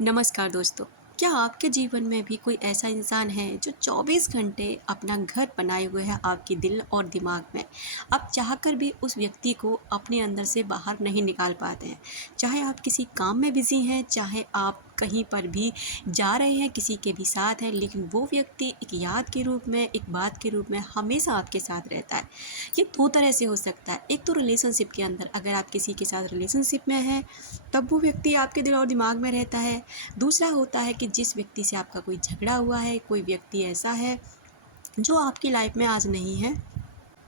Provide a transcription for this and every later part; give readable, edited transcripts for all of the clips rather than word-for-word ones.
नमस्कार दोस्तों। क्या आपके जीवन में भी कोई ऐसा इंसान है जो 24 घंटे अपना घर बनाए हुए है आपके दिल और दिमाग में? आप चाहकर भी उस व्यक्ति को अपने अंदर से बाहर नहीं निकाल पाते हैं। चाहे आप किसी काम में बिज़ी हैं, चाहे आप कहीं पर भी जा रहे हैं, किसी के भी साथ हैं, लेकिन वो व्यक्ति एक याद के रूप में, एक बात के रूप में हमेशा आपके साथ रहता है। ये 2 तरह से हो सकता है। एक तो रिलेशनशिप के अंदर, अगर आप किसी के साथ रिलेशनशिप में हैं, तब वो व्यक्ति आपके दिल और दिमाग में रहता है। दूसरा होता है कि जिस व्यक्ति से आपका कोई झगड़ा हुआ है, कोई व्यक्ति ऐसा है जो आपकी लाइफ में आज नहीं है,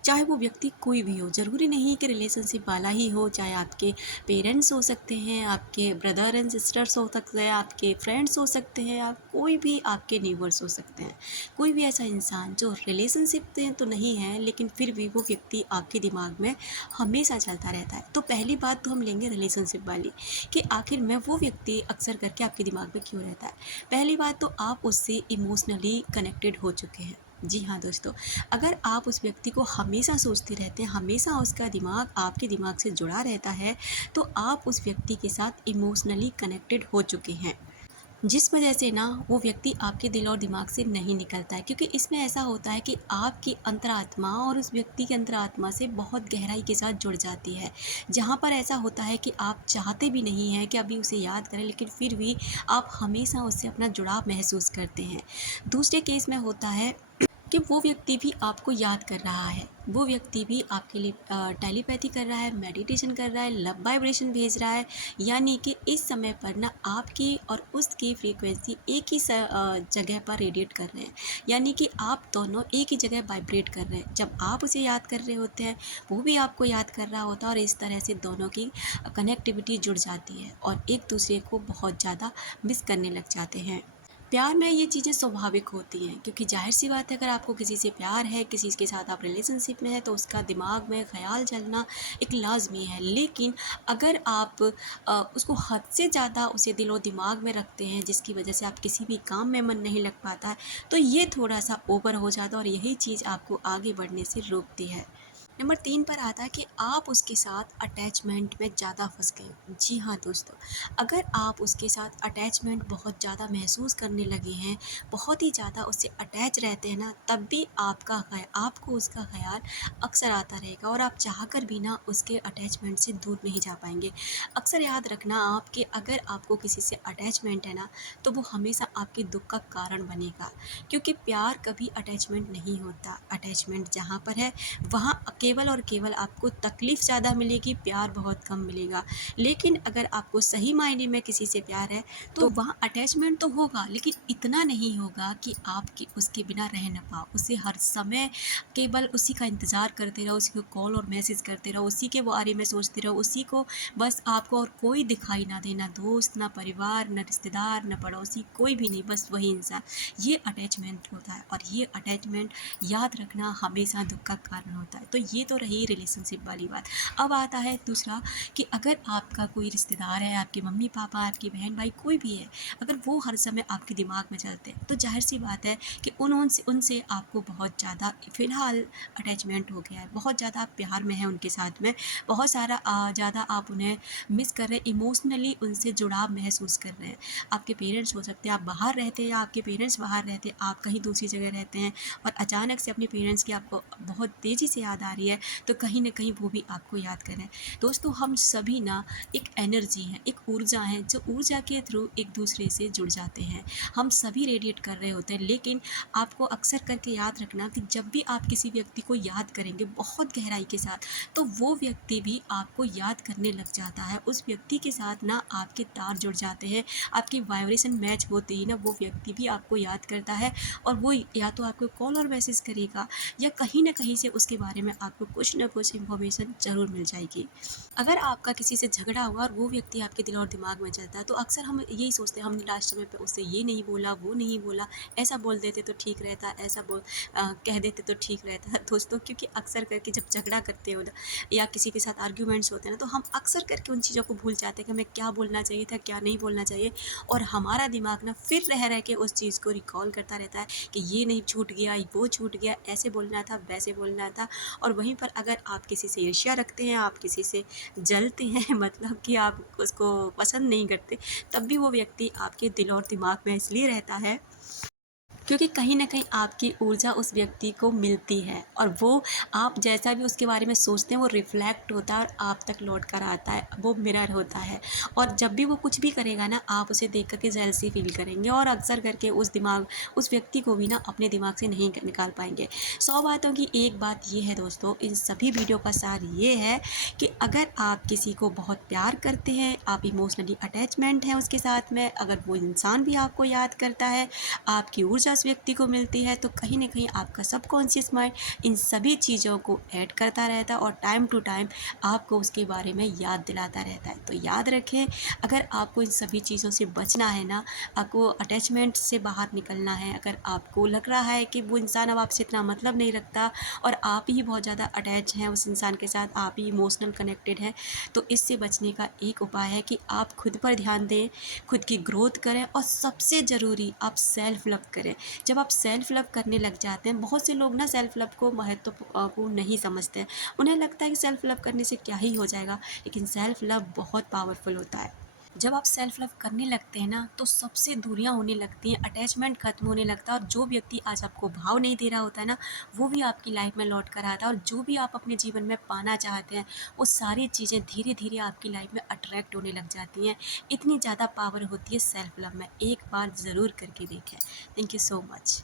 चाहे वो व्यक्ति कोई भी हो, ज़रूरी नहीं कि रिलेशनशिप वाला ही हो, चाहे आपके पेरेंट्स हो सकते हैं, आपके ब्रदर एंड सिस्टर्स हो सकते हैं, आपके फ्रेंड्स हो सकते हैं, आप कोई भी आपके नेबर्स हो सकते हैं। कोई भी ऐसा इंसान जो रिलेशनशिप में तो नहीं है, लेकिन फिर भी वो व्यक्ति आपके दिमाग में हमेशा चलता रहता है। तो पहली बात तो हम लेंगे रिलेशनशिप वाली, कि आखिर में वो व्यक्ति अक्सर करके आपके दिमाग में क्यों रहता है। पहली बात तो आप उससे इमोशनली कनेक्टेड हो चुके हैं। जी हाँ दोस्तों, अगर आप उस व्यक्ति को हमेशा सोचते रहते हैं, हमेशा उसका दिमाग आपके दिमाग से जुड़ा रहता है, तो आप उस व्यक्ति के साथ इमोशनली कनेक्टेड हो चुके हैं। जिस वजह से ना वो व्यक्ति आपके दिल और दिमाग से नहीं निकलता है, क्योंकि इसमें ऐसा होता है कि आपकी अंतरात्मा और उस व्यक्ति की अंतरात्मा से बहुत गहराई के साथ जुड़ जाती है। जहाँ पर ऐसा होता है कि आप चाहते भी नहीं हैं कि अभी उसे याद करें, लेकिन फिर भी आप हमेशा उससे अपना जुड़ाव महसूस करते हैं। दूसरे केस में होता है कि वो व्यक्ति भी आपको याद कर रहा है, वो व्यक्ति भी आपके लिए टेलीपैथी कर रहा है, मेडिटेशन कर रहा है, लव वाइब्रेशन भेज रहा है। यानी कि इस समय पर ना आपकी और उसकी फ्रीक्वेंसी एक ही जगह पर रेडिएट कर रहे हैं। यानी कि आप दोनों एक ही जगह वाइब्रेट कर रहे हैं। जब आप उसे याद कर रहे होते हैं, वो भी आपको याद कर रहा होता है, और इस तरह से दोनों की कनेक्टिविटी जुड़ जाती है और एक दूसरे को बहुत ज़्यादा मिस करने लग जाते हैं। प्यार में ये चीज़ें स्वाभाविक होती हैं, क्योंकि ज़ाहिर सी बात है, अगर आपको किसी से प्यार है, किसी के साथ आप रिलेशनशिप में हैं, तो उसका दिमाग में ख़्याल चलना एक लाज़मी है। लेकिन अगर आप उसको हद से ज़्यादा उसे दिलो दिमाग में रखते हैं, जिसकी वजह से आप किसी भी काम में मन नहीं लग पाता है, तो ये थोड़ा-सा ओवर हो जाता है और यही चीज़ आपको आगे बढ़ने से रोकती है। नंबर 3 पर आता है कि आप उसके साथ अटैचमेंट में ज़्यादा फँस गए। जी हाँ दोस्तों, अगर आप उसके साथ अटैचमेंट बहुत ज़्यादा महसूस करने लगे हैं, बहुत ही ज़्यादा उससे अटैच रहते हैं ना, तब भी आपको उसका ख़्याल अक्सर आता रहेगा और आप चाहकर भी ना उसके अटैचमेंट से दूर नहीं जा पाएँगे। अक्सर याद रखना आप कि अगर आपको किसी से अटैचमेंट है ना, तो वो हमेशा आपके दुःख का कारण बनेगा, क्योंकि प्यार कभी अटैचमेंट नहीं होता। अटैचमेंट जहाँ पर है, वहाँ केवल और केवल आपको तकलीफ़ ज़्यादा मिलेगी, प्यार बहुत कम मिलेगा। लेकिन अगर आपको सही मायने में किसी से प्यार है, तो वहाँ अटैचमेंट तो होगा, लेकिन इतना नहीं होगा कि आप कि उसके बिना रह ना पाओ। उसे हर समय केवल उसी का इंतज़ार करते रहो, उसी को कॉल और मैसेज करते रहो, उसी के बारे में सोचते रहो, उसी को बस आपको और कोई दिखाई ना दे, ना दोस्त, ना परिवार, ना रिश्तेदार, ना पड़ोसी, कोई भी नहीं, बस वही इंसान। ये अटैचमेंट होता है और ये अटैचमेंट याद रखना हमेशा दुःख का कारण होता है। तो ये तो रही रिलेशनशिप वाली बात। अब आता है दूसरा, कि अगर आपका कोई रिश्तेदार है, आपके मम्मी-पापा, आपकी बहन-भाई कोई भी है, अगर वो हर समय आपके दिमाग में चलते हैं, तो ज़ाहिर-सी बात है कि उनसे उनसे आपको बहुत ज़्यादा फ़िलहाल अटैचमेंट हो गया है। बहुत ज़्यादा आप प्यार में हैं उनके साथ में, बहुत सारा ज़्यादा आप उन्हें मिस कर रहे हैं, इमोशनली उनसे जुड़ाव महसूस कर रहे हैं। आपके पेरेंट्स हो सकते हैं, आप बाहर रहते हैं या आपके पेरेंट्स बाहर रहते हैं, आप कहीं दूसरी जगह रहते हैं और अचानक से अपने पेरेंट्स की आपको बहुत तेज़ी से याद आ रही है, तो कहीं न कहीं वो भी आपको याद कर रहे हैं। दोस्तों, हम सभी ना एक एनर्जी हैं, एक ऊर्जा है, जो ऊर्जा के थ्रू एक दूसरे से जुड़ जाते हैं। हम सभी रेडिएट कर रहे होते हैं, लेकिन आपको अक्सर करके याद रखना कि जब भी आप किसी व्यक्ति को याद करेंगे बहुत गहराई के साथ, तो वो व्यक्ति भी आपको याद करने लग जाता है। उस व्यक्ति के साथ ना आपके तार जुड़ जाते हैं, आपकी वाइब्रेशन मैच होते ही ना वो व्यक्ति भी आपको याद करता है, और वो या तो आपको कॉल और मैसेज करेगा, या कहीं न कहीं से उसके बारे में आपको कुछ न कुछ इन्फॉर्मेशन ज़रूर मिल जाएगी। अगर आपका किसी से झगड़ा हुआ और वो व्यक्ति आपके दिल और दिमाग में चलता है, तो अक्सर हम यही सोचते हैं, हमने लास्ट समय पे उससे ये नहीं बोला, वो नहीं बोला, ऐसा बोल देते तो ठीक रहता, ऐसा कह देते तो ठीक रहता। दोस्तों, क्योंकि अक्सर करके जब झगड़ा करते हो ना, या किसी के साथ आर्ग्यूमेंट्स होते हैं ना, तो हम अक्सर करके उन चीज़ों को भूल जाते हैं कि हमें क्या बोलना चाहिए था, क्या नहीं बोलना चाहिए, और हमारा दिमाग ना फिर रह के उस चीज़ को रिकॉल करता रहता है कि ये नहीं छूट गया, वो छूट गया, ऐसे बोलना था, वैसे बोलना था, और वहीं वहीं पर अगर आप किसी से ईर्ष्या रखते हैं, आप किसी से जलते हैं मतलब कि आप उसको पसंद नहीं करते, तब भी वो व्यक्ति आपके दिल और दिमाग में इसलिए रहता है क्योंकि कहीं न कहीं आपकी ऊर्जा उस व्यक्ति को मिलती है और वो आप जैसा भी उसके बारे में सोचते हैं वो रिफ्लेक्ट होता है और आप तक लौट कर आता है, वो मिरर होता है। और जब भी वो कुछ भी करेगा ना, आप उसे देख कर के जेलसी फ़ील करेंगे और अक्सर करके उस व्यक्ति को भी ना अपने दिमाग से नहीं निकाल पाएँगे। 100 बातों की एक बात ये है दोस्तों, इन सभी वीडियो का सार ये है कि अगर आप किसी को बहुत प्यार करते हैं, आप इमोशनली अटैचमेंट हैं उसके साथ में, अगर वो इंसान भी आपको याद करता है, आपकी ऊर्जा उस व्यक्ति को मिलती है, तो कहीं न कहीं आपका सबकॉन्शियस माइंड इन सभी चीज़ों को ऐड करता रहता है और टाइम टू टाइम आपको उसके बारे में याद दिलाता रहता है। तो याद रखें, अगर आपको इन सभी चीज़ों से बचना है ना, आपको अटैचमेंट से बाहर निकलना है, अगर आपको लग रहा है कि वो इंसान अब आपसे इतना मतलब नहीं रखता और आप ही बहुत ज़्यादा अटैच हैं उस इंसान के साथ, आप ही इमोशनल कनेक्टेड हैं, तो इससे बचने का एक उपाय है कि आप खुद पर ध्यान दें, खुद की ग्रोथ करें और सबसे ज़रूरी आप सेल्फ लव करें। जब आप सेल्फ लव करने लग जाते हैं, बहुत से लोग ना सेल्फ लव को महत्वपूर्ण नहीं समझते हैं। उन्हें लगता है कि सेल्फ लव करने से क्या ही हो जाएगा, लेकिन सेल्फ लव बहुत पावरफुल होता है। जब आप सेल्फ लव करने लगते हैं ना, तो सबसे दूरियां होने लगती हैं, अटैचमेंट खत्म होने लगता है और जो व्यक्ति आज आपको भाव नहीं दे रहा होता है ना, वो भी आपकी लाइफ में लौट कर आता है और जो भी आप अपने जीवन में पाना चाहते हैं, वो सारी चीज़ें धीरे धीरे आपकी लाइफ में अट्रैक्ट होने लग जाती हैं। इतनी ज़्यादा पावर होती है सेल्फ लव में, एक बार ज़रूर करके देखें। Thank you so much.